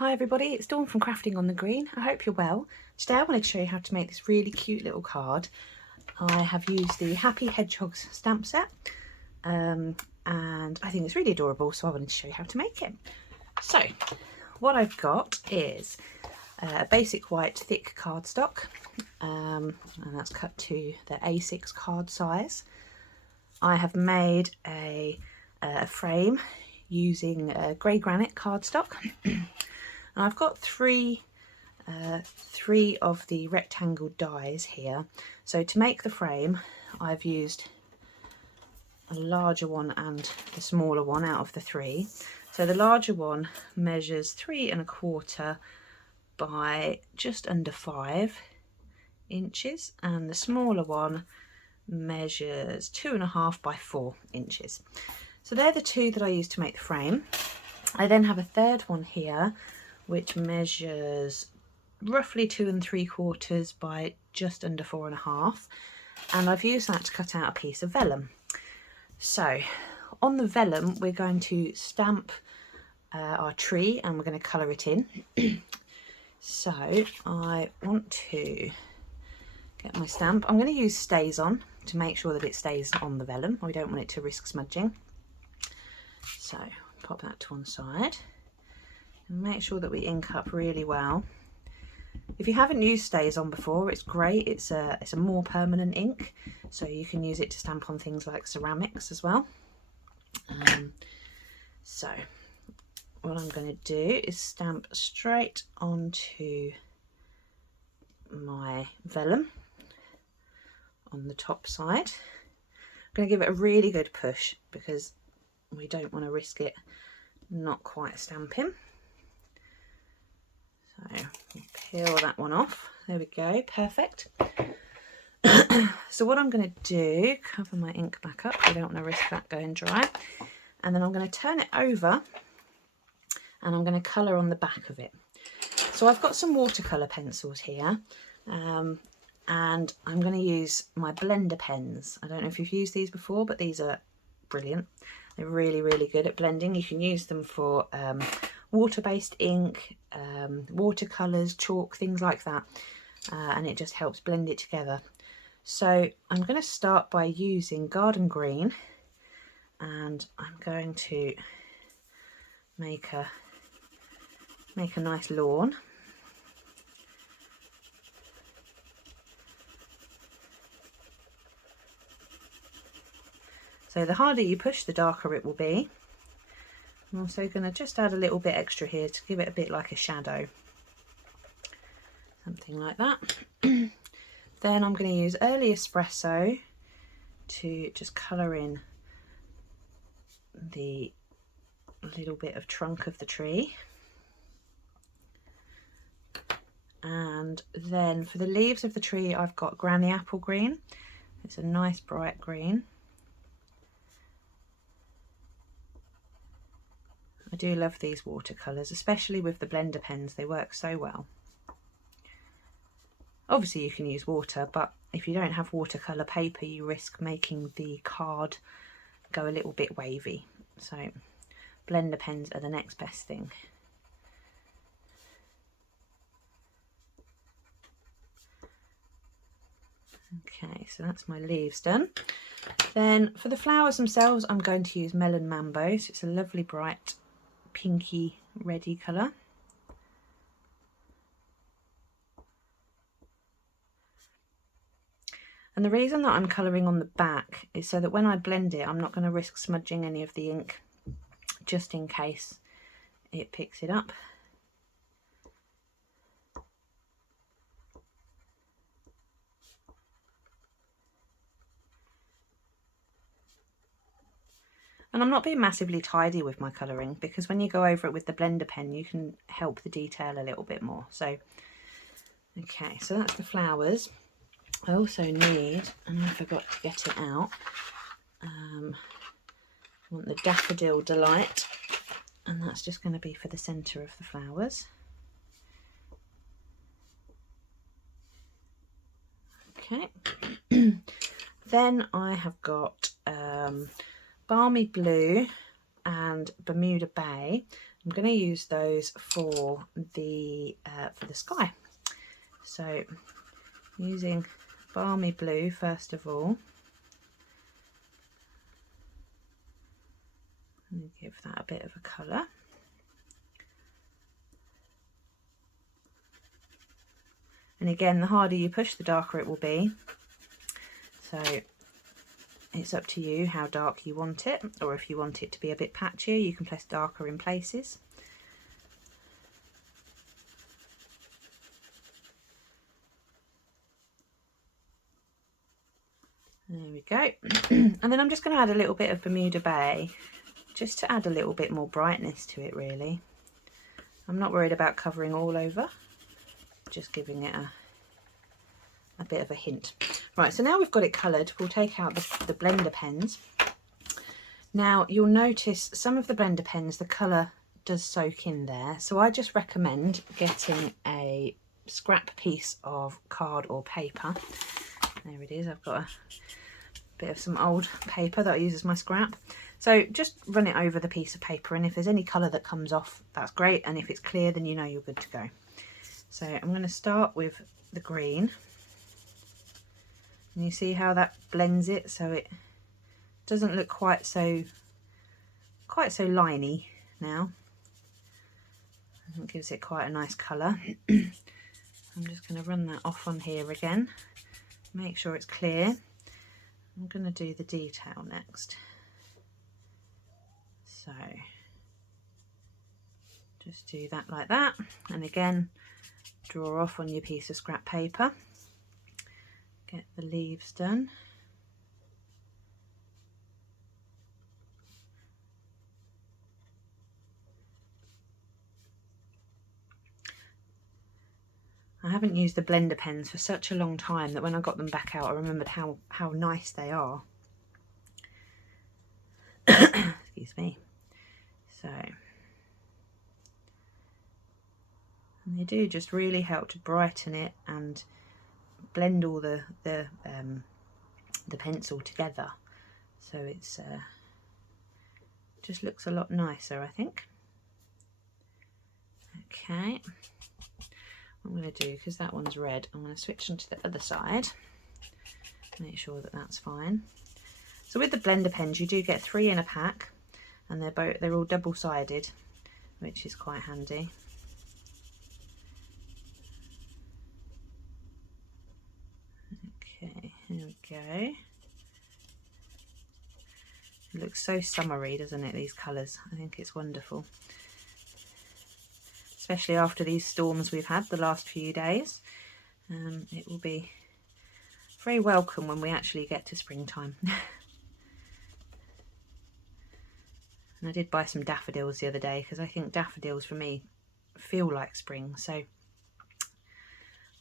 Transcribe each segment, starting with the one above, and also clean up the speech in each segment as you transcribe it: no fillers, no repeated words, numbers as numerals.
Hi everybody, it's Dawn from Crafting on the Green. I hope you're well. Today I wanted to show you how to make this really cute little card. I have used the Happy Hedgehogs stamp set and I think it's really adorable, so I wanted to show you how to make it. So what I've got is a basic white thick cardstock and that's cut to the A6 card size. I have made a frame using grey granite cardstock. And I've got three of the rectangle dies here. So to make the frame, I've used a larger one and the smaller one out of the three. So the larger one measures 3 1/4 by just under 5 inches, and the smaller one measures 2 1/2 by 4 inches. So they're the two that I use to make the frame. I then have a third one here which measures roughly 2 3/4 by just under 4 1/2, and I've used that to cut out a piece of vellum. So on the vellum we're going to stamp our tree and we're going to colour it in. So I want to get my stamp. I'm going to use Stays On to make sure that it stays on the vellum. We don't want it to risk smudging. So pop that to one side. And make sure that we ink up really well. If you haven't used Stays On before, it's great. It's a more permanent ink, so you can use it to stamp on things like ceramics as well. So what I'm going to do is stamp straight onto my vellum on the top side. I'm going to give it a really good push because we don't want to risk it not quite stamping. So peel that one off. There we go, perfect. So what I'm going to do, cover my ink back up, I don't want to risk that going dry, and then I'm going to turn it over and I'm going to colour on the back of it. So I've got some watercolour pencils here, and I'm going to use my blender pens. I don't know if you've used these before, but these are brilliant. They're really, really good at blending. You can use them for water-based ink, watercolours, chalk, things like that, and it just helps blend it together. So I'm going to start by using garden green, and I'm going to make a nice lawn. So the harder you push, the darker it will be. I'm also going to just add a little bit extra here to give it a bit like a shadow. Something like that. Then I'm going to use early espresso to just colour in the little bit of trunk of the tree. And then for the leaves of the tree I've got Granny Apple Green. It's a nice bright green. I do love these watercolours, especially with the blender pens, they work so well. Obviously you can use water, but if you don't have watercolour paper you risk making the card go a little bit wavy. So blender pens are the next best thing. Okay, so that's my leaves done. Then for the flowers themselves I'm going to use Melon Mambo, so it's a lovely bright pinky reddy colour. And the reason that I'm colouring on the back is so that when I blend it I'm not going to risk smudging any of the ink, just in case it picks it up. And I'm not being massively tidy with my colouring because when you go over it with the blender pen you can help the detail a little bit more. So okay, so that's the flowers. I also need, and I forgot to get it out, I want the Daffodil Delight, and that's just going to be for the centre of the flowers. Okay. Then I have got Balmy Blue and Bermuda Bay. I'm I'm going to use those for the sky. So using Balmy Blue first of all, and give that a bit of a colour. And again, the harder you push, the darker it will be. So it's up to you how dark you want it, or if you want it to be a bit patchier, you can press darker in places. There we go. And then I'm just going to add a little bit of Bermuda Bay, just to add a little bit more brightness to it really. I'm not worried about covering all over, just giving it a bit of a hint. Right, so now we've got it coloured, we'll take out the blender pens. Now you'll notice some of the blender pens, the colour does soak in there, so I just recommend getting a scrap piece of card or paper. There it is, I've got a bit of some old paper that I use as my scrap. So just run it over the piece of paper, and if there's any colour that comes off, that's great, and if it's clear, then you know you're good to go. So I'm going to start with the green, and you see how that blends it, so it doesn't look quite so liney now. It gives it quite a nice colour. I'm just going to run that off on here again, make sure it's clear. I'm going to do the detail next. So just do that like that, and again draw off on your piece of scrap paper, get the leaves done. I haven't used the blender pens for such a long time that when I got them back out I remembered how nice they are. Excuse me. So, and they do just really help to brighten it and blend all the pencil together, so it's just looks a lot nicer, I think. Okay, what I'm going to do, because that one's red, I'm going to switch onto the other side, make sure that that's fine. So with the blender pens you do get 3 in a pack, and they're all double-sided, which is quite handy. Okay, here we go. It looks so summery, doesn't it, these colours? I think it's wonderful. Especially after these storms we've had the last few days. It will be very welcome when we actually get to springtime. And I did buy some daffodils the other day, because I think daffodils for me feel like spring. So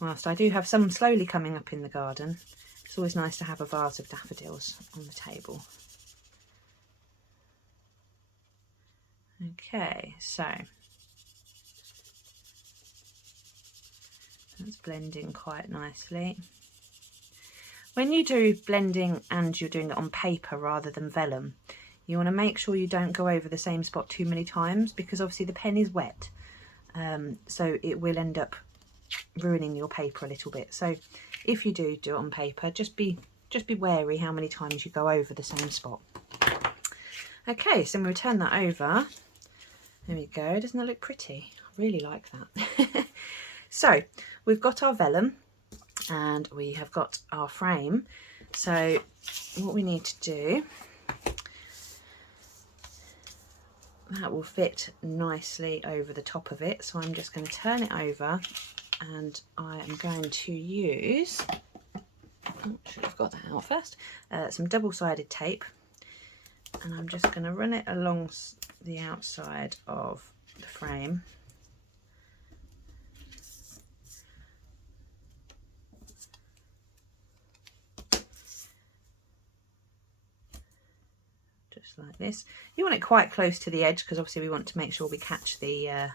whilst I do have some slowly coming up in the garden, it's always nice to have a vase of daffodils on the table. Okay, so that's blending quite nicely. When you do blending and you're doing it on paper rather than vellum, you want to make sure you don't go over the same spot too many times, because obviously the pen is wet, so it will end up ruining your paper a little bit. So if you do it on paper, just be wary how many times you go over the same spot. Okay, so we turn that over. There we go. Doesn't that look pretty? I really like that. So we've got our vellum and we have got our frame. So what we need to do, that will fit nicely over the top of it. So I'm just going to turn it over, and I am going to use, should have got that out first, some double-sided tape, and I'm just going to run it along the outside of the frame. Just like this. You want it quite close to the edge, because obviously we want to make sure we catch the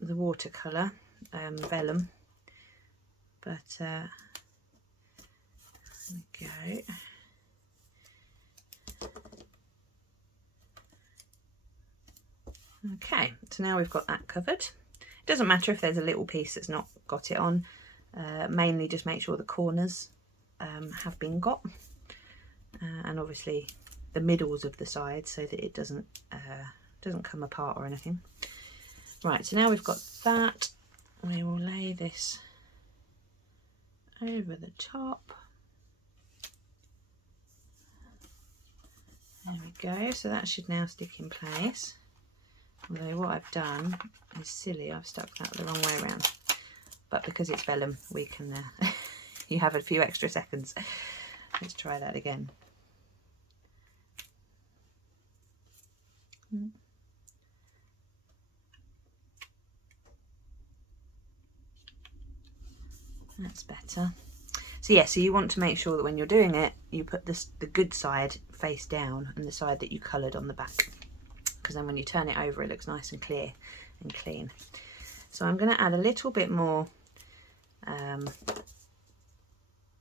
watercolour vellum. But there we go. Okay, so now we've got that covered. It doesn't matter if there's a little piece that's not got it on. Mainly just make sure the corners have been got, and obviously the middles of the sides, so that it doesn't come apart or anything. Right, so now we've got that. We will lay this over the top. There we go, so that should now stick in place. Although what I've done is silly, I've stuck that the wrong way around. But because it's vellum, we can, you have a few extra seconds. Let's try that again. That's better. So yeah, so you want to make sure that when you're doing it, you put the good side face down and the side that you coloured on the back, because then when you turn it over, it looks nice and clear and clean. So I'm going to add a little bit more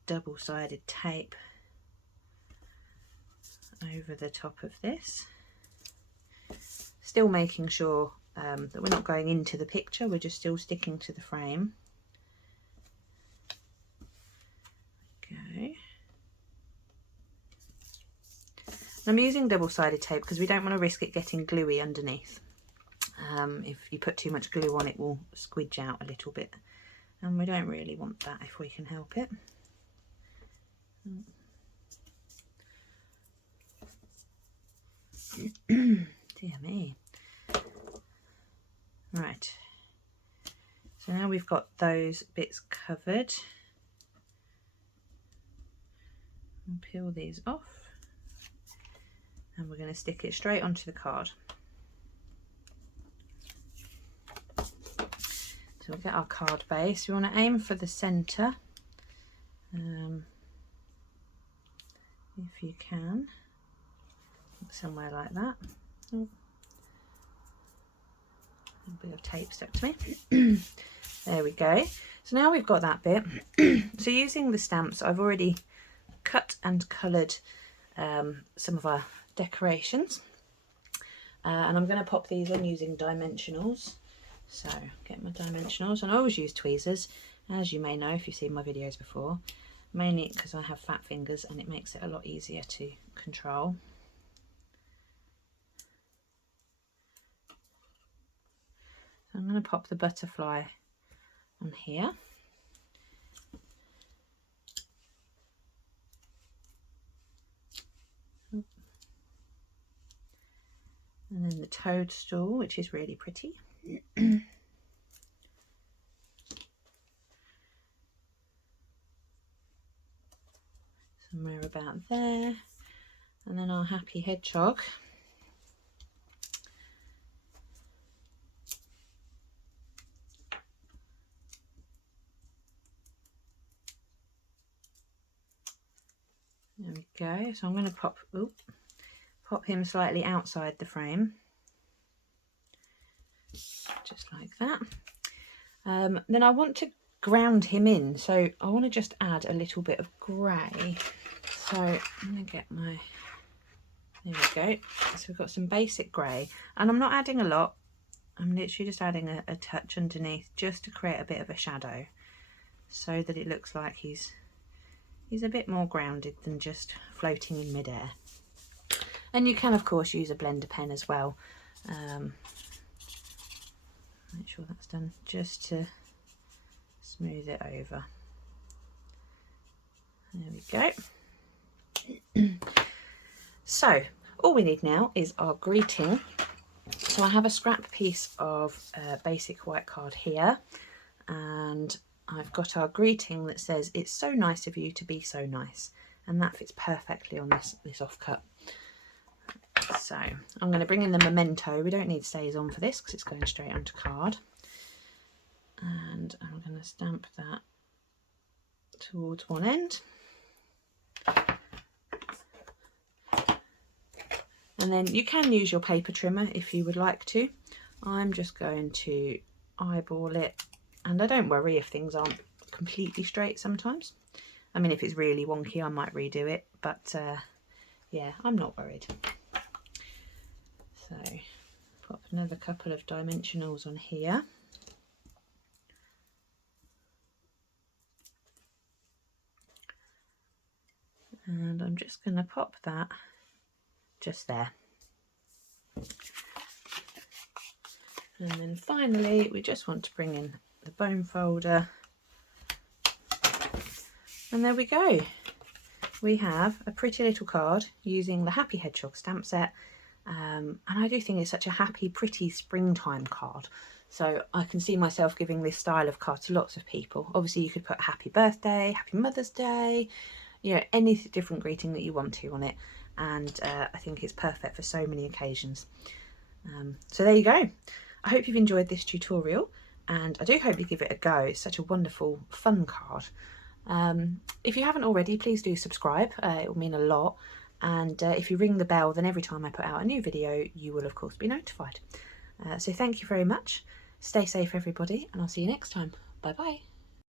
double-sided tape over the top of this, still making sure that we're not going into the picture, we're just still sticking to the frame. Okay. I'm using double-sided tape because we don't want to risk it getting gluey underneath. If you put too much glue on, it will squidge out a little bit, and we don't really want that if we can help it. Dear me. Right, so now we've got those bits covered. I'll peel these off, and we're going to stick it straight onto the card. So we'll get our card base. We want to aim for the centre, if you can, somewhere like that. Oh. A bit of tape stuck to me. There we go. So now we've got that bit. So using the stamps, I've already cut and coloured some of our decorations, and I'm going to pop these on using dimensionals. So get my dimensionals, and I always use tweezers, as you may know if you've seen my videos before, mainly because I have fat fingers and it makes it a lot easier to control. So I'm going to pop the butterfly on here. And then the toadstool, which is really pretty. Somewhere about there. And then our happy hedgehog. There we go. So I'm going to pop him slightly outside the frame, just like that. Then I want to ground him in, so I want to just add a little bit of grey. So I'm going to get my, there we go. So we've got some basic grey, and I'm not adding a lot. I'm literally just adding a touch underneath, just to create a bit of a shadow, so that it looks like he's a bit more grounded than just floating in midair. And you can of course use a blender pen as well. Make sure that's done, just to smooth it over. There we go. So all we need now is our greeting. So I have a scrap piece of basic white card here, and I've got our greeting that says, "It's so nice of you to be so nice," and that fits perfectly on this offcut. So I'm going to bring in the memento. We don't need StazOn for this because it's going straight onto card, and I'm going to stamp that towards one end, and then you can use your paper trimmer if you would like to. I'm just going to eyeball it, and I don't worry if things aren't completely straight sometimes. I mean, if it's really wonky I might redo it, but yeah, I'm not worried. So pop another couple of dimensionals on here. And I'm just going to pop that just there. And then finally we just want to bring in the bone folder, and there we go. We have a pretty little card using the Happy Hedgehog stamp set, and I do think it's such a happy, pretty springtime card. So I can see myself giving this style of card to lots of people. Obviously you could put happy birthday, happy Mother's Day, you know, any different greeting that you want to on it, and I think it's perfect for so many occasions. So there you go. I hope you've enjoyed this tutorial, and I do hope you give it a go. It's such a wonderful, fun card. If you haven't already, please do subscribe. It will mean a lot. And if you ring the bell, then every time I put out a new video, you will of course be notified. So thank you very much. Stay safe, everybody, and I'll see you next time. Bye bye.